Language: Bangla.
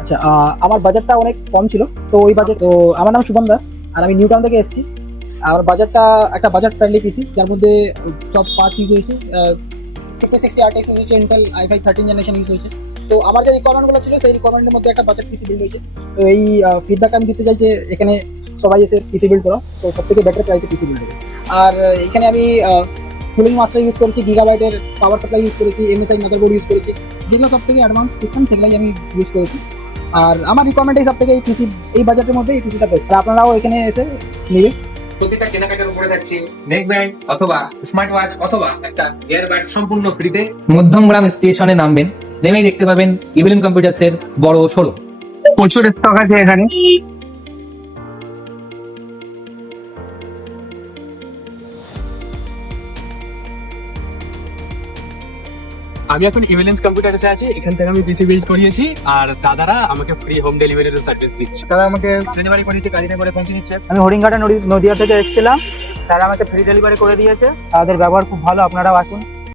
আচ্ছা, আমার বাজেটটা অনেক কম ছিল। তো ওই বাজেট, তো আমার নাম শুভম দাস আর আমি নিউ টাউন থেকে এসেছি। আমার বাজেটটা একটা বাজেট ফ্রেন্ডলি পিসি, যার মধ্যে সব পার্টস ইউজ হয়েছে। 5060 RTX ইউজ হয়েছে, ইন্টেল i5 13 জেনারেশন ইউজ হয়েছে। তো আমার যে রিকোয়ারমেন্টগুলো ছিল সেই রিকোয়ারমেন্টের মধ্যে একটা বাজেট পিসি বিল্ড হয়েছে। তো এই ফিডব্যাক আমি দিতে চাই যে এখানে সবাই এসে পিসি বিল্ড করো, তো সব থেকে বেটার প্রাইসে পিসি বিল্ড হবে। আর এখানে আমি কুলিং মাস্টার ইউজ করেছি, গিগাবাইটের পাওয়ার সাপ্লাই ইউজ করেছি, MSI মাদারবোর্ড ইউজ করেছি, যেগুলো সব থেকে অ্যাডভান্স সিস্টেম সেগুলাই আমি ইউজ করেছি। আর আমার রিকোয়ারমেন্ট এই সব থেকে এই পিসি, এই বাজেটের মধ্যে এই পিসিটা বেস্ট। আপনারাও এখানে এসে নিবে। প্রতিটা কেনাকাটার উপরে যাচ্ছে নেক ব্যান্ড অথবা স্মার্ট ওয়াচ অথবা একটা ইয়ারবাডস সম্পূর্ণ ফ্রিতে। মধ্যমগ্রাম স্টেশনে নামবেন, নেমেই দেখতে পাবেন ইভিলিন কম্পিউটার্সের বড় শোরুম। প্রচুর স্টক আছে এখানে। আমি এখন ইভিলেন্স কম্পিউটারসে আছি, এখান থেকে আমি পিসি বিল্ড করিয়েছি আর দাদারা আমাকে ফ্রি হোম ডেলিভারির সার্ভিস দিচ্ছে। তারা আমাকে ডেলিভারি করেছে, গাড়িতে করে পৌঁছে দিচ্ছে। আমি হরিণঘাটা নদিয়া থেকে এসেছিলাম, তারা আমাকে ফ্রি ডেলিভারি করে দিয়েছে। তাদের ব্যবহার খুব ভালো, আপনারাও আসুন।